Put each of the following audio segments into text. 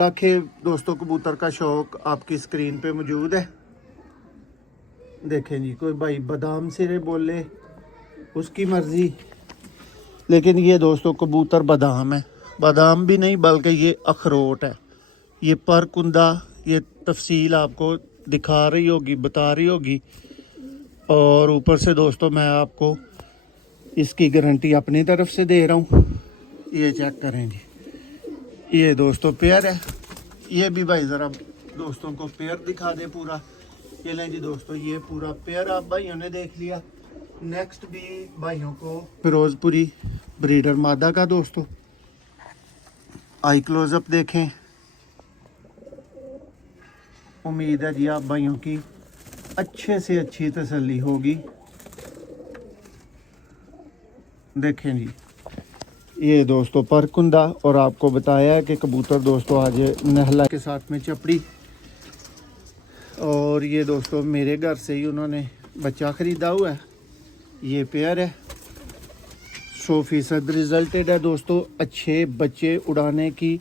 आखिर दोस्तों कबूतर का शौक आपकी स्क्रीन पे मौजूद है। देखें जी, कोई भाई बादाम सिरे बोले उसकी मर्ज़ी, लेकिन ये दोस्तों कबूतर बादाम है। बादाम भी नहीं बल्कि ये अखरोट है। ये पर कुंदा, ये तफसील आपको दिखा रही होगी, बता रही होगी। और ऊपर से दोस्तों मैं आपको इसकी गारंटी अपनी तरफ से दे रहा हूँ। ये चेक करें जी, ये दोस्तों पेयर है। ये भी भाई ज़रा दोस्तों को पेयर दिखा दे पूरा। ये लें जी दोस्तों, ये पूरा पेयर आप भाइयों ने देख लिया। नेक्स्ट भी भाइयों को फिरोजपुरी ब्रीडर मादा का दोस्तों आई क्लोजअप देखें। उम्मीद है जी आप भाइयों की अच्छे से अच्छी तसल्ली होगी। देखें जी, ये दोस्तों परकुंदा, और आपको बताया है कि कबूतर दोस्तों आज नहला के साथ में चपड़ी। और ये दोस्तों मेरे घर से ही उन्होंने बच्चा ख़रीदा हुआ है। ये पेयर है, 100% रिजल्टेड है दोस्तों। अच्छे बच्चे उड़ाने की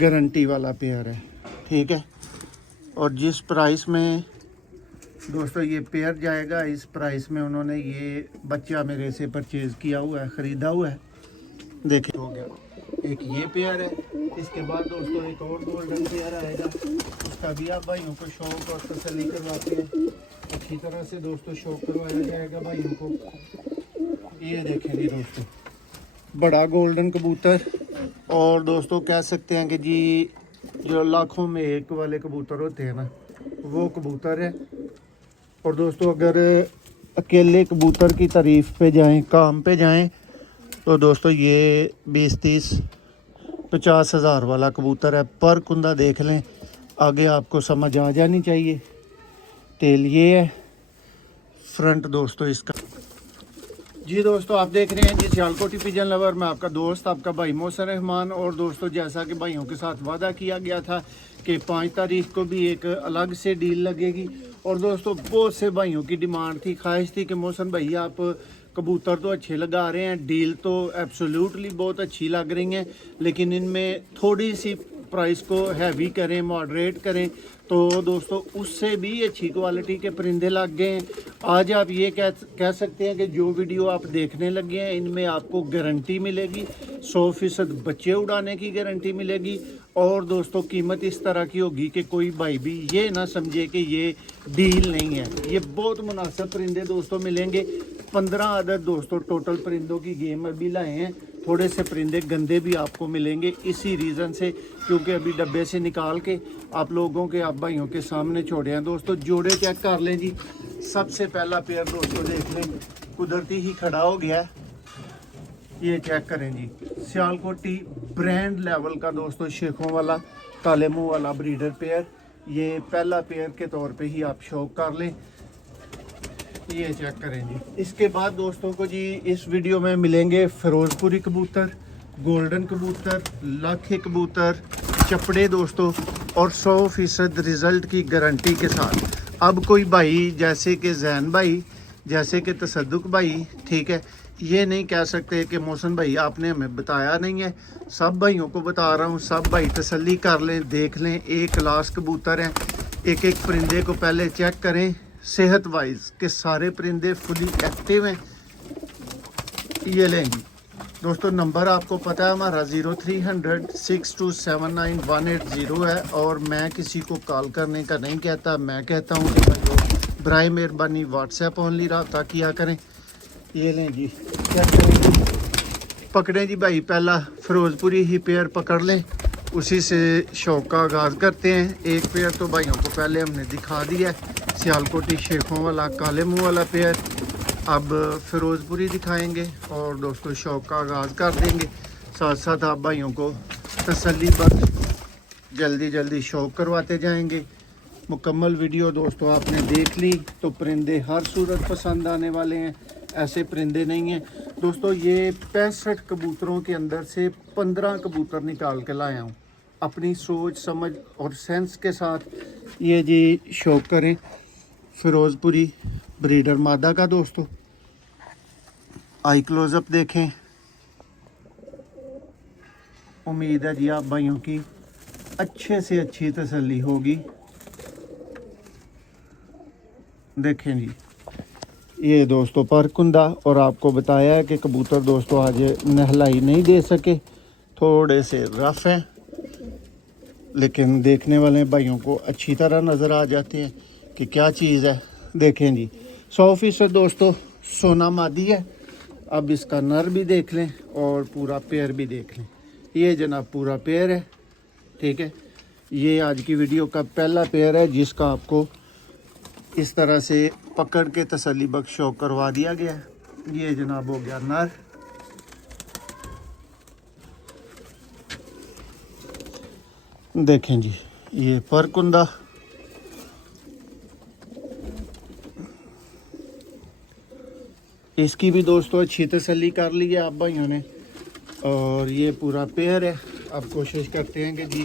गारंटी वाला पेयर है, ठीक है। और जिस प्राइस में दोस्तों ये पेयर जाएगा, इस प्राइस में उन्होंने ये बच्चा मेरे से परचेज़ किया हुआ है, ख़रीदा हुआ है। देखिए हो गया, एक ये पेयर है। इसके बाद दोस्तों एक और गोल्डन पेयर आएगा, उसका भी आप भाइयों को शौक और तसल्ली करवाते हैं। अच्छी तरह से दोस्तों शौक करवाया जाएगा भाइयों को। ये देखें जी दोस्तों, बड़ा गोल्डन कबूतर। और दोस्तों कह सकते हैं कि जी जो लाखों में एक वाले कबूतर होते हैं ना, वो कबूतर है। और दोस्तों अगर अकेले कबूतर की तारीफ़ पे जाएं, काम पे जाएं, तो दोस्तों ये 20-30-50 हज़ार वाला कबूतर है। पर कुंदा देख लें, आगे आपको समझ आ जानी चाहिए। टेल ये है, फ्रंट दोस्तों इसका। जी दोस्तों आप देख रहे हैं जी सियालकोटी पिजन लवर, मैं आपका दोस्त, आपका भाई मोहसिन रहमान। और दोस्तों जैसा कि भाइयों के साथ वादा किया गया था कि 5 तारीख को भी एक अलग से डील लगेगी। और दोस्तों बहुत से भाइयों की डिमांड थी, ख्वाहिश थी कि मोहसिन भाई आप कबूतर तो अच्छे लगा रहे हैं, डील तो एब्सोल्युटली बहुत अच्छी लग रही हैं, लेकिन इनमें थोड़ी सी प्राइस को हैवी करें, मॉडरेट करें। तो दोस्तों उससे भी अच्छी क्वालिटी के परिंदे लग गए हैं। आज आप ये कह सकते हैं कि जो वीडियो आप देखने लगे हैं इनमें आपको गारंटी मिलेगी, 100% बच्चे उड़ाने की गारंटी मिलेगी। और दोस्तों कीमत इस तरह की होगी कि कोई भाई भी ये ना समझे कि ये डील नहीं है। ये बहुत मुनासिब परिंदे दोस्तों मिलेंगे। 15 अदद दोस्तों टोटल परिंदों की गेम अभी लाए हैं। थोड़े से परिंदे गंदे भी आपको मिलेंगे इसी रीज़न से, क्योंकि अभी डब्बे से निकाल के आप लोगों के, आप भाइयों के सामने छोड़े हैं। दोस्तों जोड़े चेक कर लें जी। सबसे पहला पेयर दोस्तों देख लें, कुदरती ही खड़ा हो गया है। ये चेक करें जी, सियालकोटी ब्रांड लेवल का दोस्तों शेखों वाला काले मुंह वाला ब्रीडर पेयर। ये पहला पेयर के तौर पे ही आप शौक कर लें। ये चेक करें जी। इसके बाद दोस्तों को जी इस वीडियो में मिलेंगे फिरोजपुरी कबूतर, गोल्डन कबूतर, लाखे कबूतर, चपड़े दोस्तों, और 100% रिज़ल्ट की गारंटी के साथ। अब कोई भाई जैसे कि जैन भाई, जैसे कि तसद्दुक भाई, ठीक है, ये नहीं कह सकते कि मोहसिन भाई आपने हमें बताया नहीं है। सब भाइयों को बता रहा हूँ, सब भाई तसल्ली कर लें, देख लें। एक क्लास कबूतर हैं, एक एक परिंदे को पहले चेक करें सेहत वाइज के सारे परिंदे फुली एक्टिव हैं। ये लेंगी दोस्तों, नंबर आपको पता है हमारा 0300-6279-180 है। और मैं किसी को कॉल करने का नहीं कहता, मैं कहता हूँ कि भाई बराए मेहरबानी व्हाट्सएप ओनली रब्ता किया करें। ये लें जी, क्या करें, पकड़ें जी भाई। पहला फिरोजपुरी ही पेयर पकड़ लें, उसी से शौक का आगाज़ करते हैं। एक पेयर तो भाइयों को पहले हमने दिखा दिया है, सियालकोटी शेखों वाला काले मुंह वाला पेयर। अब फिरोजपुरी दिखाएंगे और दोस्तों शौक का आगाज़ कर देंगे। साथ साथ आप भाइयों को तसल्ली बख्श जल्दी जल्दी शौक करवाते जाएंगे। मुकम्मल वीडियो दोस्तों आपने देख ली तो परिंदे हर सूरत पसंद आने वाले हैं, ऐसे परिंदे नहीं हैं दोस्तों। ये 65 कबूतरों के अंदर से 15 कबूतर निकाल के लाया हूँ अपनी सोच समझ और सेंस के साथ। ये जी शौक करें फिरोजपुरी ब्रीडर मादा का दोस्तों। आई क्लोजअप देखें। उम्मीद है जी आप भाइयों की अच्छे से अच्छी तसल्ली होगी। देखें जी, ये दोस्तों परकुंदा, और आपको बताया है कि कबूतर दोस्तों आज नहलाई नहीं दे सके, थोड़े से रफ़ हैं, लेकिन देखने वाले भाइयों को अच्छी तरह नज़र आ जाते हैं कि क्या चीज़ है। देखें जी, 100% दोस्तों सोना मादी है। अब इसका नर भी देख लें और पूरा पेयर भी देख लें। ये जनाब पूरा पेयर है, ठीक है। ये आज की वीडियो का पहला पेयर है जिसका आपको इस तरह से पकड़ के तसल्ली बख्श शो करवा दिया गया है। ये जनाब हो गया नर। देखें जी, ये परकुंदा, इसकी भी दोस्तों अच्छी तसल्ली कर ली है आप भाइयों ने। और ये पूरा पेयर है। अब कोशिश करते हैं कि जी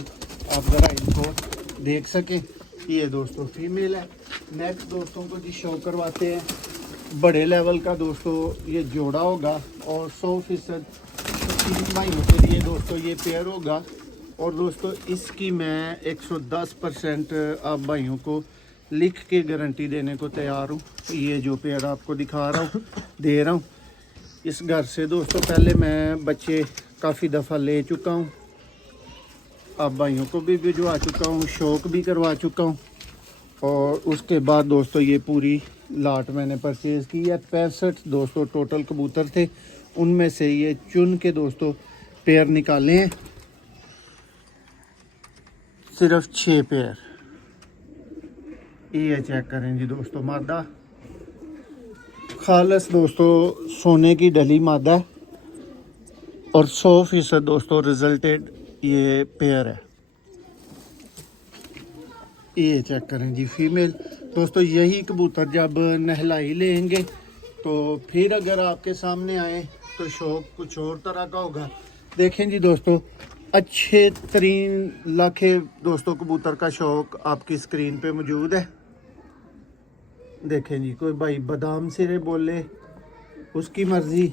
आप ज़रा इनको देख सकें। ये दोस्तों फीमेल है। नेक्स्ट दोस्तों को जी शो करवाते हैं। बड़े लेवल का दोस्तों ये जोड़ा होगा और 100% तीन भाइयों के लिए दोस्तों ये पेयर होगा। और दोस्तों इसकी मैं 110% आप भाइयों को लिख के गारंटी देने को तैयार हूँ। ये जो पेयर आपको दिखा रहा हूँ, दे रहा हूँ, इस घर से दोस्तों पहले मैं बच्चे काफ़ी दफ़ा ले चुका हूँ, आप भाइयों को भी भिजवा चुका हूँ, शौक भी करवा चुका हूँ। और उसके बाद दोस्तों ये पूरी लाट मैंने परचेज़ की है। 65 दोस्तों टोटल कबूतर थे, उनमें से ये चुन के दोस्तों पेयर निकाले हैं, सिर्फ 6 पेयर। ये चेक करें जी दोस्तों, मादा खालस दोस्तों सोने की डली मादा है और 100% दोस्तों रिजल्टेड ये पेयर है। ये चेक करें जी फीमेल। दोस्तों यही कबूतर जब नहलाई लेंगे तो फिर अगर आपके सामने आए तो शौक कुछ और तरह का होगा। देखें जी दोस्तों, अच्छे तरीन लाखे दोस्तों कबूतर का शौक आपकी स्क्रीन पे मौजूद है। देखें जी, कोई भाई बादाम सिरे बोले उसकी मर्ज़ी,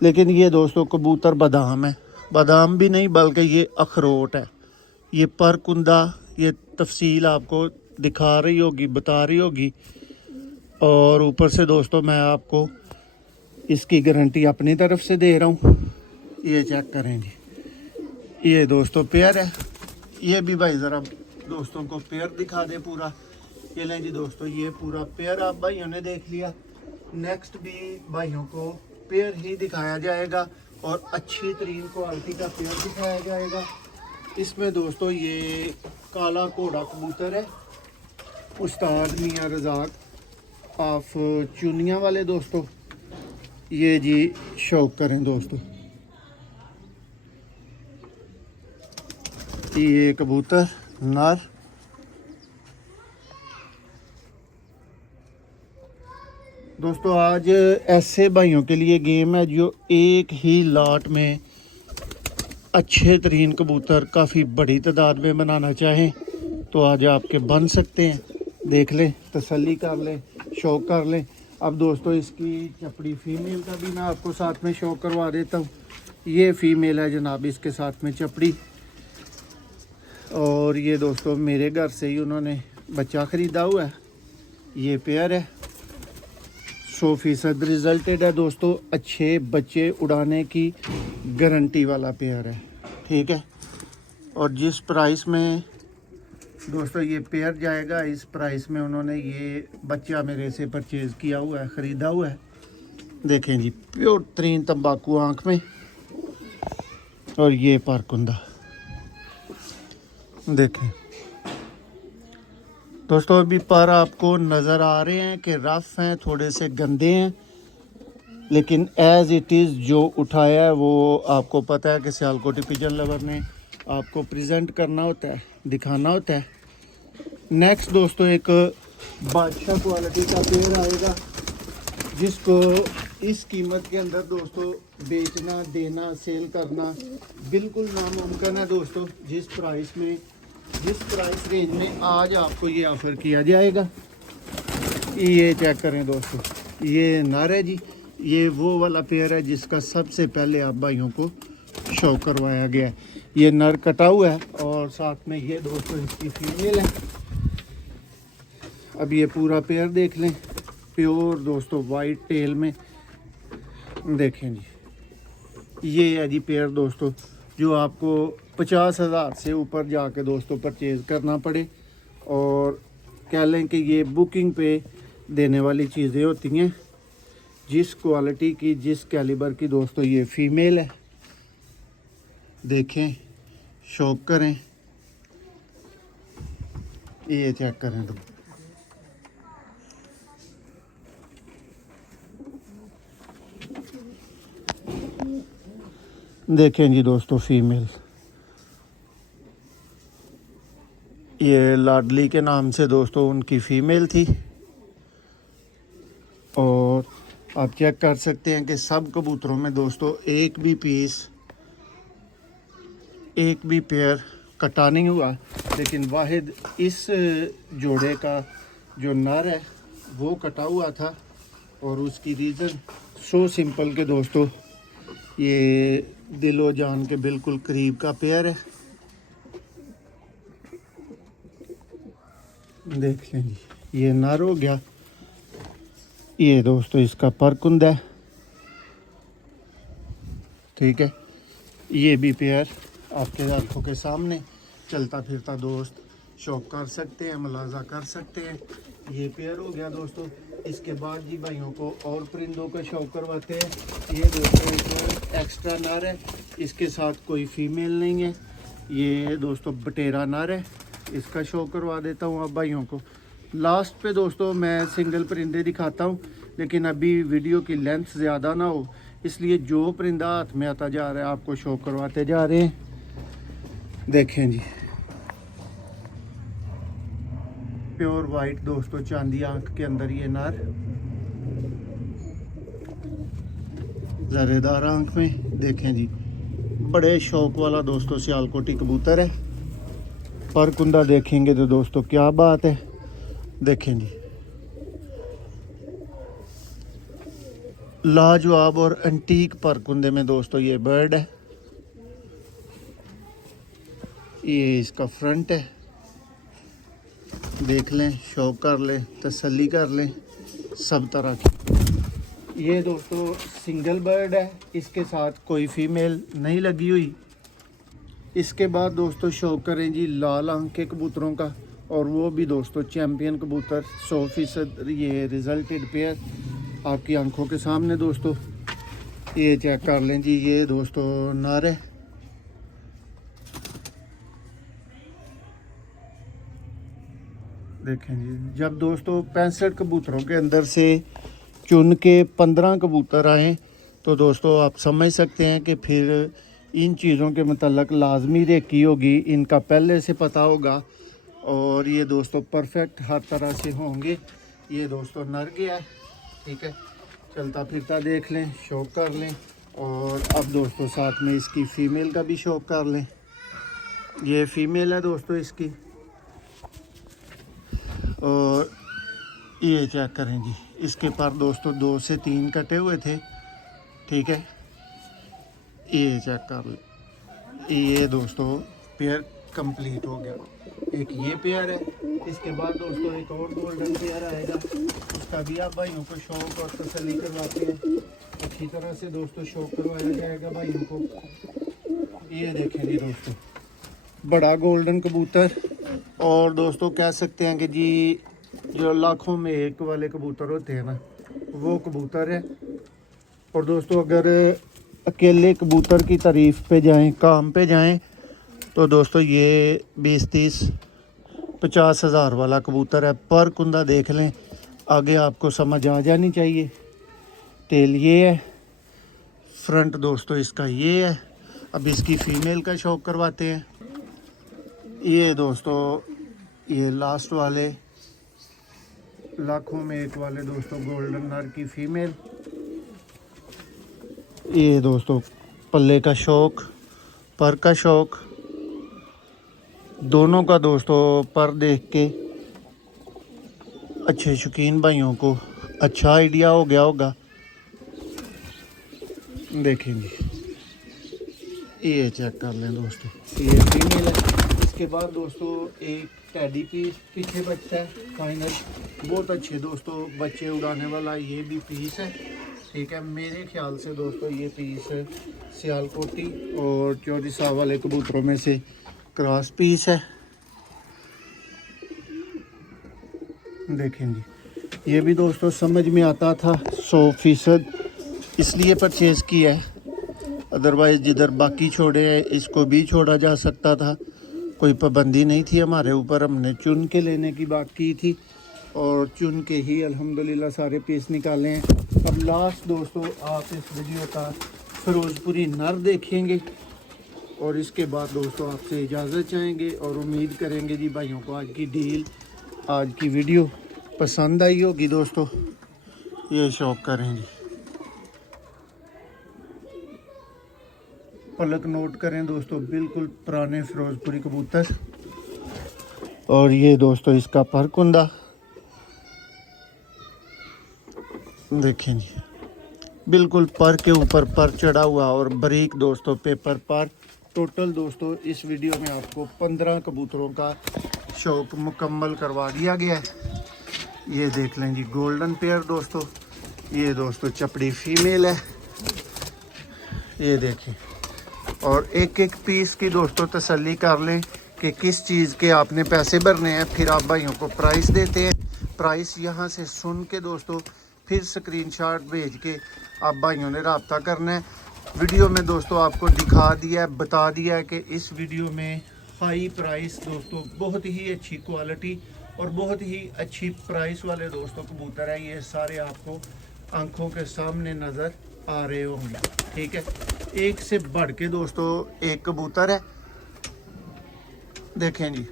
लेकिन ये दोस्तों कबूतर बादाम है। बादाम भी नहीं बल्कि ये अखरोट है। ये परकुंदा, ये तफसील आपको दिखा रही होगी, बता रही होगी। और ऊपर से दोस्तों मैं आपको इसकी गारंटी अपनी तरफ से दे रहा हूँ। ये चेक करें जी, ये दोस्तों पेयर है। ये भी भाई ज़रा दोस्तों को पेयर दिखा दे पूरा। ये लें जी दोस्तों, ये पूरा पेयर आप भाइयों ने देख लिया। नेक्स्ट भी भाइयों को पेयर ही दिखाया जाएगा और अच्छी तरीन क्वालिटी का पेयर दिखाया जाएगा। इसमें दोस्तों ये काला घोड़ा कबूतर है, उस्ताद मियाँ रज़ाक ऑफ चुनिया वाले दोस्तों। ये जी शौक करें दोस्तों, ये कबूतर नर। दोस्तों आज ऐसे भाइयों के लिए गेम है जो एक ही लाट में अच्छे तरीन कबूतर काफ़ी बड़ी तादाद में बनाना चाहें तो आज आपके बन सकते हैं। देख लें, तसल्ली कर लें, शौक कर लें। अब दोस्तों इसकी चपड़ी फीमेल का भी मैं आपको साथ में शौक करवा देता हूँ। ये फीमेल है जनाब, इसके साथ में चपड़ी। और ये दोस्तों मेरे घर से ही उन्होंने बच्चा ख़रीदा हुआ है। ये पेयर है, 100% रिजल्टेड है दोस्तों। अच्छे बच्चे उड़ाने की गारंटी वाला पेयर है, ठीक है। और जिस प्राइस में दोस्तों ये पेयर जाएगा, इस प्राइस में उन्होंने ये बच्चा मेरे से परचेज़ किया हुआ है, ख़रीदा हुआ है। देखें जी, प्योर तरीन तंबाकू आँख में। और ये परकुंदा देखें दोस्तों, अभी पर आपको नज़र आ रहे हैं कि रफ़ हैं, थोड़े से गंदे हैं, लेकिन एज़ इट इज़ जो उठाया है वो आपको पता है कि सियालकोटी पिजन लवर ने आपको प्रेजेंट करना होता है, दिखाना होता है। नेक्स्ट दोस्तों एक बादशाह क्वालिटी का पेयर आएगा जिसको इस कीमत के अंदर दोस्तों बेचना, देना, सेल करना बिल्कुल नामुमकिन है दोस्तों। जिस प्राइस रेंज में आज आपको ये ऑफ़र किया जाएगा। ये चेक करें दोस्तों, ये नर है जी। ये वो वाला पेयर है जिसका सबसे पहले आप भाइयों को शो करवाया गया है। ये नर कटा हुआ है और साथ में ये दोस्तों इसकी फीमेल है। अब ये पूरा पेयर देख लें, प्योर दोस्तों वाइट टेल में। देखें जी, ये है जी पेयर दोस्तों, जो आपको 50,000 से ऊपर जाके दोस्तों परचेज़ करना पड़े। और कह लें कि ये बुकिंग पे देने वाली चीज़ें होती हैं। जिस क्वालिटी की, जिस कैलिबर की दोस्तों ये फीमेल है, देखें, शौक करें, ये चेक करें तो देखें जी दोस्तों फीमेल। ये लाडली के नाम से दोस्तों उनकी फ़ीमेल थी। और आप चेक कर सकते हैं कि सब कबूतरों में दोस्तों एक भी पीस, एक भी पेयर कटा नहीं हुआ, लेकिन वाहिद इस जोड़े का जो नर है वो कटा हुआ था। और उसकी रीज़न सो सिंपल के दोस्तों, ये दिलो जान के बिल्कुल करीब का पेयर है। देख लें जी, ये नर हो गया। ये दोस्तों इसका परकुंद है, ठीक है। ये भी पेयर आपके आंखों के सामने चलता फिरता दोस्त शौक कर सकते हैं, मुलाजा कर सकते हैं। ये पेयर हो गया दोस्तों। इसके बाद जी भाइयों को और परिंदों का शौक करवाते हैं। ये दोस्तों एक एक्स्ट्रा नर है, इसके साथ कोई फीमेल नहीं है। ये दोस्तों बटेरा नर है, इसका शौक करवा देता हूँ अब भाइयों को। लास्ट पे दोस्तों मैं सिंगल परिंदे दिखाता हूँ, लेकिन अभी वीडियो की लेंथ ज़्यादा ना हो, इसलिए जो परिंदा हाथ में आता जा रहा है आपको शौक करवाते जा रहे हैं। देखें जी, प्योर वाइट दोस्तों, चांदी आंख के अंदर ये नर, जरेदार आंख में। देखें जी, बड़े शौक वाला दोस्तों सियालकोटी कबूतर है। परकुंदा देखेंगे तो दोस्तों क्या बात है। देखें जी, लाजवाब और एंटीक परकुंदे में दोस्तों ये बर्ड है। ये इसका फ्रंट है, देख लें, शौक कर लें, तसल्ली कर लें सब तरह की। ये दोस्तों सिंगल बर्ड है, इसके साथ कोई फीमेल नहीं लगी हुई। इसके बाद दोस्तों शौक करें जी लाल आंख के कबूतरों का, और वो भी दोस्तों चैम्पियन कबूतर, 100% ये रिजल्टेड पेयर आपकी आंखों के सामने दोस्तों। ये चेक कर लें जी, ये दोस्तों नर है। देखें जी, जब दोस्तों 65 कबूतरों के अंदर से चुन के 15 कबूतर आए तो दोस्तों आप समझ सकते हैं कि फिर इन चीज़ों के मतलब लाजमी रेकी होगी, इनका पहले से पता होगा। और ये दोस्तों परफेक्ट हर तरह से होंगे। ये दोस्तों नर गया है, ठीक है, चलता फिरता देख लें, शौक कर लें। और अब दोस्तों साथ में इसकी फ़ीमेल का भी शौक कर लें। ये फ़ीमेल है दोस्तों इसकी। और ये चेक करें जी, इसके पर दोस्तों 2 से 3 कटे हुए थे, ठीक है। ये चेक कर ले, ये दोस्तों पेयर कंप्लीट हो गया। एक ये पेयर है, इसके बाद दोस्तों एक और गोल्डन पेयर आएगा, उसका भी आप भाइयों को शौक और तसल्ली करवाते हैं। अच्छी तरह से दोस्तों शौक करवाया जाएगा भाइयों को। ये देखें जी दोस्तों, बड़ा गोल्डन कबूतर। और दोस्तों कह सकते हैं कि जी जो लाखों में एक वाले कबूतर होते हैं ना, वो कबूतर है। और दोस्तों अगर अकेले कबूतर की तारीफ़ पे जाएं, काम पे जाएं, तो दोस्तों ये 20-30-50 हज़ार वाला कबूतर है। पर कुंदा देख लें, आगे आपको समझ आ जानी चाहिए। टेल ये है, फ्रंट दोस्तों इसका ये है। अब इसकी फ़ीमेल का शौक करवाते हैं। ये दोस्तों ये लास्ट वाले लाखों में एक वाले दोस्तों गोल्डन नर की फ़ीमेल। ये दोस्तों पल्ले का शौक, पर का शौक, दोनों का दोस्तों पर देख के अच्छे शौकीन भाइयों को अच्छा आइडिया हो गया होगा। देखें जी, ये चेक कर लें दोस्तों, ये फीमेल है। इसके बाद दोस्तों एक टेडी पीस पीछे बच्चा है फाइनल, बहुत अच्छे दोस्तों बच्चे उड़ाने वाला ये भी पीस है। ठीक है, मेरे ख्याल से दोस्तों ये पीस सियालकोटी और चौदिसा वाले कबूतरों में से क्रॉस पीस है। देखें जी, ये भी दोस्तों समझ में आता था 100% इसलिए परचेज़ किया है, अदरवाइज़ जिधर बाकी छोड़े हैं इसको भी छोड़ा जा सकता था, कोई पाबंदी नहीं थी हमारे ऊपर। हमने चुन के लेने की बात की थी और चुन के ही अल्हम्दुलिल्लाह सारे पीस निकाले हैं। अब लास्ट दोस्तों आप इस वीडियो का फिरोज़पुरी नर देखेंगे और इसके बाद दोस्तों आपसे इजाज़त चाहेंगे और उम्मीद करेंगे जी भाइयों को आज की डील, आज की वीडियो पसंद आई होगी दोस्तों। ये शौक करें जी, पलक नोट करें दोस्तों, बिल्कुल पुराने फिरोजपुरी कबूतर। और ये दोस्तों इसका पर कुंदा देखें जी, बिल्कुल पर के ऊपर पर चढ़ा हुआ और बारीक दोस्तों पेपर पर। टोटल दोस्तों इस वीडियो में आपको 15 कबूतरों का शौक मुकम्मल करवा दिया गया है। ये देख लें जी गोल्डन पेयर दोस्तों, ये दोस्तों चपड़ी फीमेल है, ये देखें। और एक एक पीस की दोस्तों तसल्ली कर लें कि किस चीज़ के आपने पैसे भरने हैं, फिर आप भाइयों को प्राइस देते हैं। प्राइस यहाँ से सुन के दोस्तों फिर स्क्रीनशॉट भेज के आप भाइयों ने रब्ता करना है। वीडियो में दोस्तों आपको दिखा दिया है, बता दिया है कि इस वीडियो में हाई प्राइस दोस्तों, बहुत ही अच्छी क्वालिटी और बहुत ही अच्छी प्राइस वाले दोस्तों कबूतर है। ये सारे आपको आंखों के सामने नज़र आ रहे होंगे। ठीक है, एक से बढ़ के दोस्तों एक कबूतर है, देखें जी।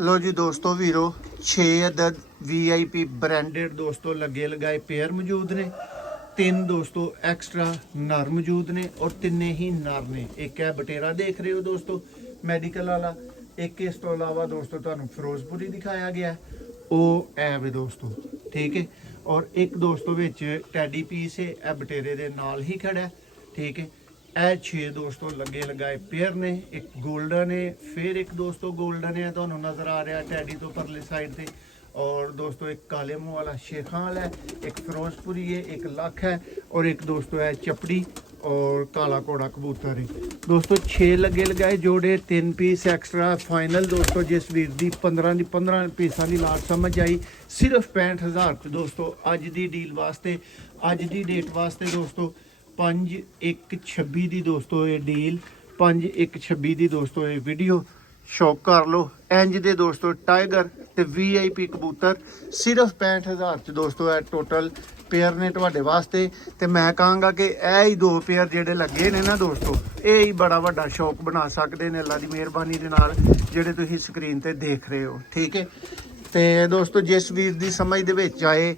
लो जी दोस्तों वीरो 6 अदद VIP ब्रांडेड दोस्तों लगे लगाए पेयर मौजूद ने। 3 दोस्तों एक्स्ट्रा नर मौजूद ने और 3 ही नर ने। एक है बटेरा देख रहे हो दोस्तों मेडिकल वाला, एक इस तो अलावा दोस्तों तुहानू फिरोजपुरी दिखाया गया है, वो है वे दोस्तों। ठीक है, और एक दोस्तों विच टैडी पीस है, ए बटेरे दे नाल ही खड़ा है। ठीक है, ए 6 दोस्तों लगे लगाए पेयर ने, एक गोल्डन है, फिर एक दोस्तों गोल्डन है तुहानू नज़र आ रहा है टैडी तो परले साइड से, और दोस्तों एक काले मुँह वाला शेखाल है, एक फिरोजपुरी है, एक लख है, और एक दोस्तों है चपड़ी और काला कोड़ा कबूतर है दोस्तों। 6 लगे लगाए जोड़े, 3 पीस एक्स्ट्रा फाइनल दोस्तों। जिस वीर दी 15 पीसा की लाट समझ आई, सिर्फ 65,000 दोस्तों अज की डील वास्ते, अज की डेट वास्ते दोस्तों 5/1/26 की दोस्तों ये डील, 5/1/26 की दोस्तों ये वीडियो शौक कर लो। इंज दे दोस्तों टाइगर ते VIP कबूतर सिर्फ 65,000 दोस्तों है टोटल पेयर ने तुहाडे वास्ते। ते मैं कहांगा कि यह ही 2 पेयर जेडे लगे ने ना दोस्तों, ये ही बड़ा वड्डा शौक बना सकते हैं अल्लाह की मेहरबानी दे नाल, जेडे तुसीं स्क्रीन ते देख रहे हो। ठीक है, ते दोस्तों जिस वीर दी समझ दे विच आए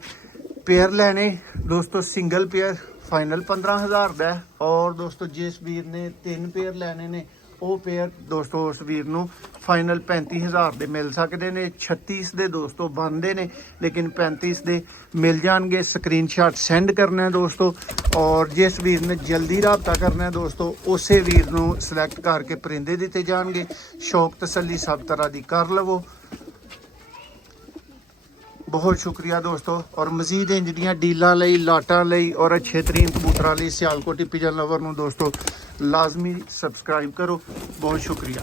पेयर लैने दोस्तों, सिंगल पेयर फाइनल 15,000 का है, और दोस्तों जिस वीर ने 3 पेयर लैने ने वो पेयर दोस्तों उस वीर नू फाइनल 35,000 दे मिल सकते हैं। 36 दे दोस्तों बनते हैं, लेकिन 35 दे मिल जाएंगे। स्क्रीनशॉट सेंड करना है दोस्तों, और जिस वीर ने जल्दी रब्ता करना है दोस्तों उस वीर नू सिलेक्ट करके परिंदे दिते जाएंगे। शौक तसल्ली सब तरह की कर लवो। बहुत शुक्रिया दोस्तों, और मजीद इंजड़ियाँ डीलों लई, लाटां लई और अच्छे तरीन कबूतरों लई सियालकोटी पिजन लवर नू दोस्तों लाजमी सबसक्राइब करो। बहुत शुक्रिया।